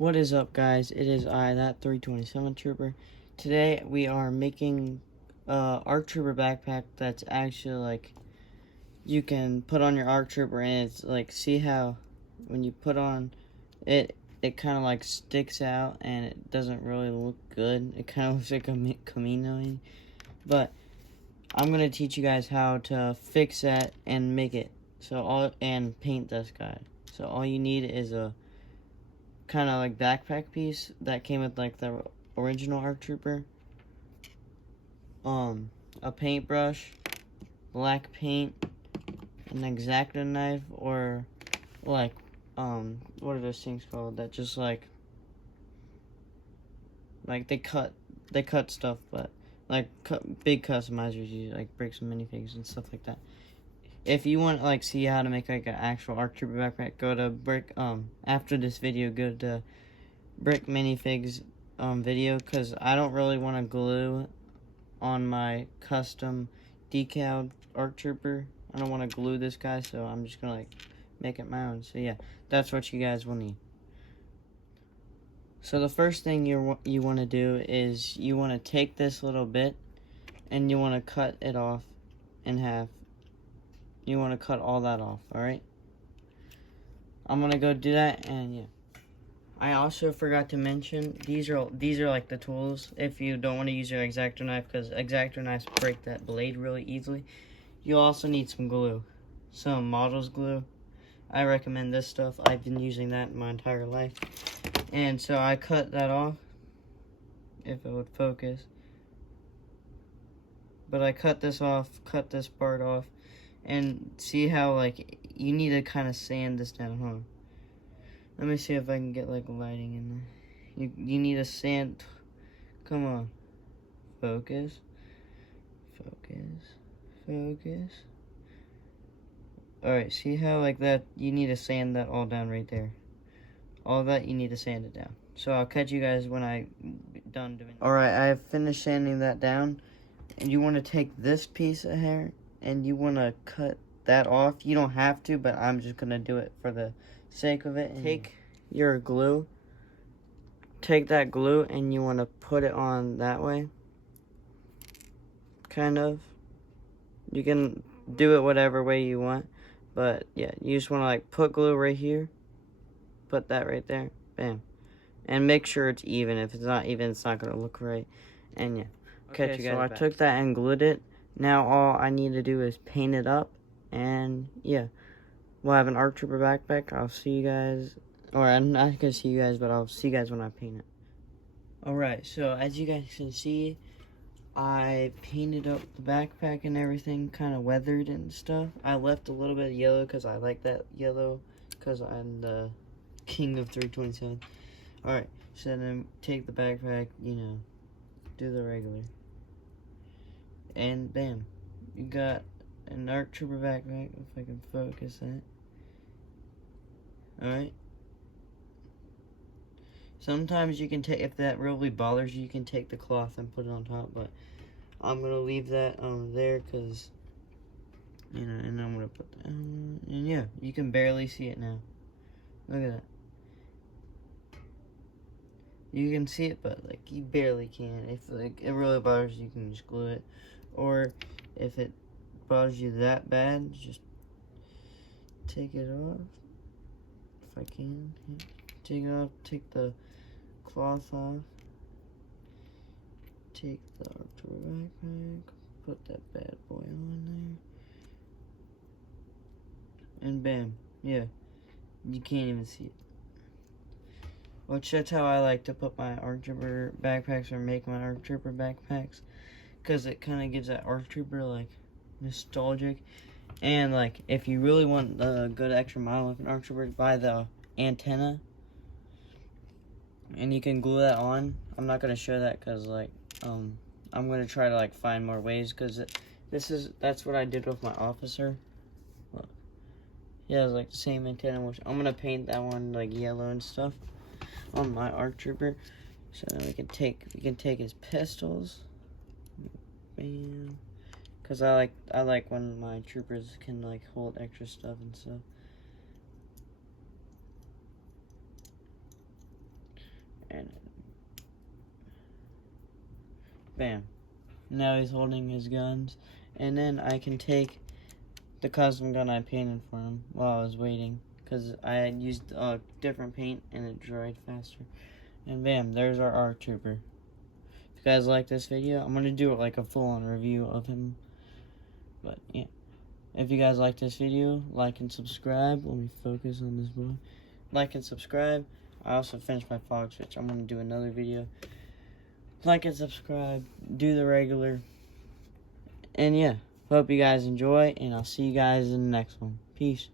What is up, guys? It is I, that 327 Trooper. Today we are making Arc Trooper backpack that's actually like you can put on your Arc Trooper, and it's like, see how when you put on it, it kind of like sticks out and it doesn't really look good. It kind of looks like a Camino, but I'm gonna teach you guys how to fix that and make it and paint this guy. So all you need is a kind of like backpack piece that came with like the original Arc Trooper, a paintbrush, black paint, an X-Acto knife, or like what are those things called that just like they cut stuff, but like big customizers use like bricks and minifigs and stuff like that. If you want to like see how to make like an actual Arc Trooper backpack, go to Brick after this video, go to Brick Minifigs video, because I don't really want to glue on my custom decal Arc Trooper. I don't want to glue this guy, so I'm just gonna like make it my own. So yeah, that's what you guys will need. So the first thing you want to do is you want to take this little bit and you want to cut it off in half. You want to cut all that off, alright? I'm gonna go do that, and yeah. I also forgot to mention, these are like the tools if you don't want to use your X-Acto knife, because X-Acto knives break that blade really easily. You'll also need some glue, some Models glue. I recommend this stuff. I've been using that my entire life. And so I cut that off, if it would focus. But I cut this cut this part off, and see how like you need to kind of sand this down, huh? Let me see if I can get like lighting in there. You need a sand. Come on. Focus. Focus. Focus. Alright, see how like that, you need to sand that all down right there. All that, you need to sand it down. So I'll catch you guys when I'm done doing that. Alright, I have finished sanding that down. And you want to take this piece of hair and you want to cut that off. You don't have to, but I'm just going to do it for the sake of it. Take your glue. Take that glue and you want to put it on that way. Kind of. You can do it whatever way you want. But yeah, you just want to like put glue right here. Put that right there. Bam. And make sure it's even. If it's not even, it's not going to look right. And yeah. Catch you guys back. I took that and glued it. Now all I need to do is paint it up. And yeah. We'll have an Arc Trooper backpack. I'll see you guys. Or I'm not going to see you guys, but I'll see you guys when I paint it. Alright, so as you guys can see, I painted up the backpack and everything, kind of weathered and stuff. I left a little bit of yellow because I like that yellow, because I'm the king of 327. Alright, so then take the backpack, you know, do the regular. And bam, you got an Arc Trooper backpack, if I can focus that. Alright. Sometimes you can take, if that really bothers you, you can take the cloth and put it on top, but I'm going to leave that there because, you know, and I'm going to put that, and yeah, you can barely see it now. Look at that. You can see it, but like you barely can. If like it really bothers you, you can just glue it. Or if it bothers you that bad, just take it off. If I can, take it off. Take the cloth off. Take the Arc Trooper backpack. Put that bad boy on there. And bam, yeah, you can't even see it. Which that's how I like to put my Arc Trooper backpacks, or make my Arc Trooper backpacks, because it kind of gives that Arc Trooper like nostalgic. And like if you really want a good extra mile with an Arc Trooper, buy the antenna, and you can glue that on. I'm not gonna show that because like I'm gonna try to like find more ways, because that's what I did with my officer. Look, yeah, it's like the same antenna, which I'm gonna paint that one like yellow and stuff on my Arc Trooper. So then we can take his pistols. Bam. Cause I like when my troopers can like hold extra stuff and stuff. Bam. Now he's holding his guns. And then I can take the custom gun I painted for him while I was waiting, because I had used a different paint and it dried faster. And bam, there's our ARC Trooper. If you guys like this video, I'm going to do it like a full-on review of him. But yeah, if you guys like this video, like and subscribe. Let me focus on this boy. Like and subscribe. I also finished my fog switch. I'm going to do another video. Like and subscribe. Do the regular. And yeah, hope you guys enjoy, and I'll see you guys in the next one. Peace.